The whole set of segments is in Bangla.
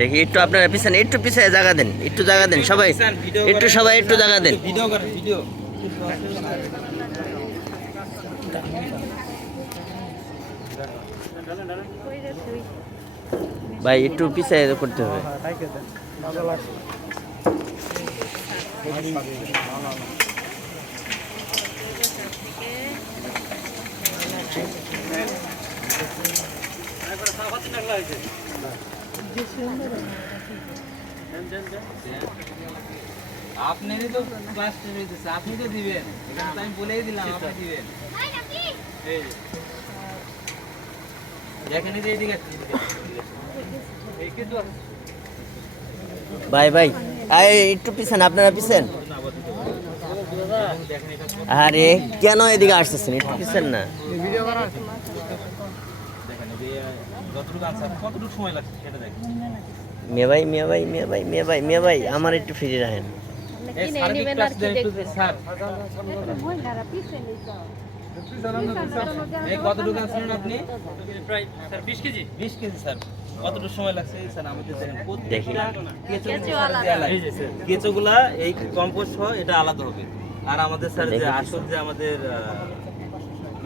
দেখি একটু আপনারা পিছনে, একটু পিছনে জায়গা দেন, একটু জায়গা দেন, সবাই, একটু সবাই একটু জায়গা দেন। ভাই, একটু পিছনে করতে হবে। আপনি তো ক্লাস টেন আপনি তো দিবেন। এখানে তো আমি বলেই দিলাম, আপনি দিবেন। এই যে। দেখেন যে এইদিকে ভাই ভাই। আয় একটু পিছনে, আপনারা পিছন। আরে কেন এদিকে আসতেছেন? একটু পিছন না। যতটুকু আনসার কতটুকু সময় লাগছে সেটা দেখেন মেয়ে ভাই মেয়ে ভাই মেয়ে ভাই মেয়ে ভাই মেয়ে ভাই আমার একটু ফিরে রাখেন এই সার্বিক ক্লাস স্যার। কতটুকু আনছিলেন আপনি? প্রায় স্যার 20 কেজি। 20 KG sir. কতটুকু সময় লাগছে? স্যার আমাদের দেখি। কেঁচোগুলা এই কম্পোস্ট সহ এটা আলাদা হবে। আর আমাদের স্যার যে আসল যে আমাদের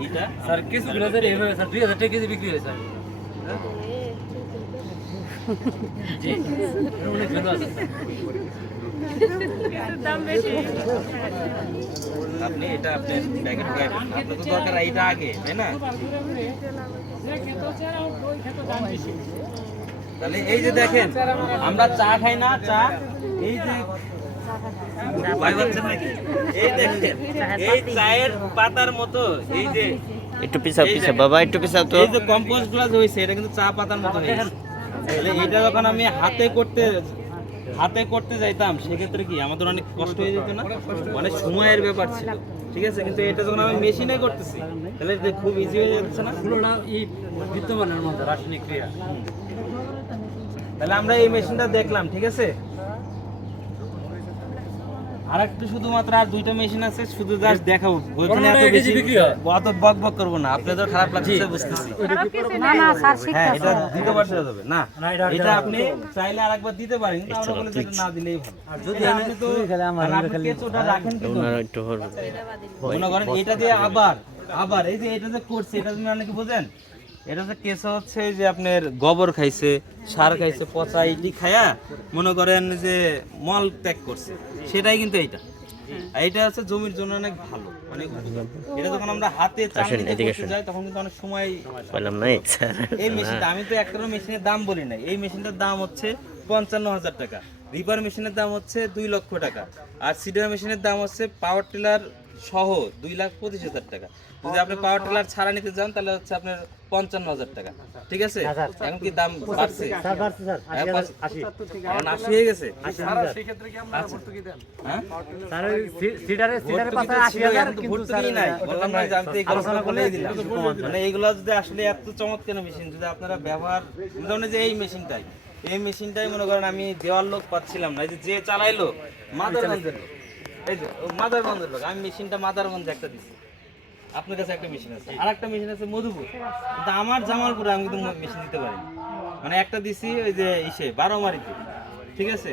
ইটা স্যার কিছু স্যার এইভাবে স্যার দুই হাজার টাকা কেজি বিক্রি হয় স্যার। আপনি এটা করে আপনার তো দরকার এইটা আগে, তাই না? তাহলে এই যে দেখেন, আমরা চা খাই না, চা? এই যে? এই দেখেন, এই চায়ের পাতার মতো, এই যে একটু পিছাও পিছাও বাবা একটু পিছাও তো। এই যে কম্পোস্টগুলো যে হয়েছে এটা কিন্তু চা পাতার মতো হয়েছে তাহলে এটা যখন আমি হাতে করতে হাতে করতে যাইতাম সেক্ষেত্রে কি আমাদের অনেক কষ্ট হয়ে যেত না? অনেক সময়ের ব্যাপার ছিল। ঠিক আছে? কিন্তু এটা যখন আমি মেশিনে করতেছি তাহলে এটা খুব ইজি হয়ে যাচ্ছে না? পুরোটা এই বিদ্যমানের মধ্যে রাসায়নিক ক্রিয়া। তাহলে আমরা এই মেশিনটা দেখলাম ঠিক আছে? আর একটু শুধুমাত্র আর দুইটা মেশিন আছে শুধু জাস্ট দেখাবো। ওইখানে এত বেশি বিক্রি হয়। অত বক বক করব না আপনাদের খারাপ লাগছে বুঝতেছি। না না স্যার হ্যাঁ এটা দিতে পারতে যাবে না। না, এটা- আপনি চাইলে আরেকবার দিতে পারেন বলে যে না দিলেই ভালো। আর যদি আপনি তো কারণ আপনি কেঁচোটা রাখেন কিন্তু। মনে করেন এটা দিয়ে আবার আবার এই যে এটা যে করছে এটা তুমি অনেকে বোঝেন? এটা যে কেঁচো হচ্ছে যে আপনার গোবর খাইছে সার খাইছে পচা ইটি খায়া মনে করেন যে মল ত্যাগ করছে। সেটাই কিন্তু এইটা। এটা হচ্ছে জমির জন্য অনেক ভালো অনেক এটা যখন আমরা হাতে। যাই তখন কিন্তু অনেক সময় না এই মেশিনটা আমি তো একটা মেশিনের দাম বলি নাই। এই মেশিনটার দাম হচ্ছে পঞ্চান্ন হাজার টাকা। রিপার মেশিনের দাম হচ্ছে দুই লক্ষ টাকা। আর সিডার মেশিনের দাম হচ্ছে পাওয়ার টিলার সহ দুই লাখ পঁচিশ হাজার টাকা। যদি আপনি পাওয়ার টিলার ছাড়া নিতে যান তাহলে হচ্ছে আপনার পঞ্চান্ন হাজার টাকা। ঠিক আছে? এখন কি দাম বাড়ছে? এখন আশি। হয়ে গেছে। মানে এইগুলো যদি আসলে এত চমৎকার মেশিন যদি আপনারা ব্যবহার যে এই মেশিনটাই এই মেশিনটাই মনে করেন আমি দেওয়ার লোক পাচ্ছিলাম না। যে যে চালাইলো মাদারগঞ্জের লোক। এই আমি মেশিনটা একটা আপনার কাছে একটা মেশিন আছে আর একটা মেশিন আছে মধুপুর। আমার জামালপুরে আমি কিন্তু মেশিন দিতে পারি মানে একটা দিছি ওই যে ইসে ঠিক আছে?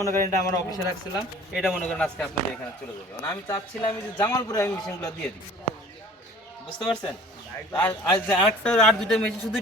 মনে করেন এটা আমার এটা মনে করেন আজকে এখানে চলে যাবে। মানে আমি চাচ্ছিলাম যে আমি মেশিনগুলো দিয়ে দিই। বুঝতে পারছেন? আর মেশিন শুধু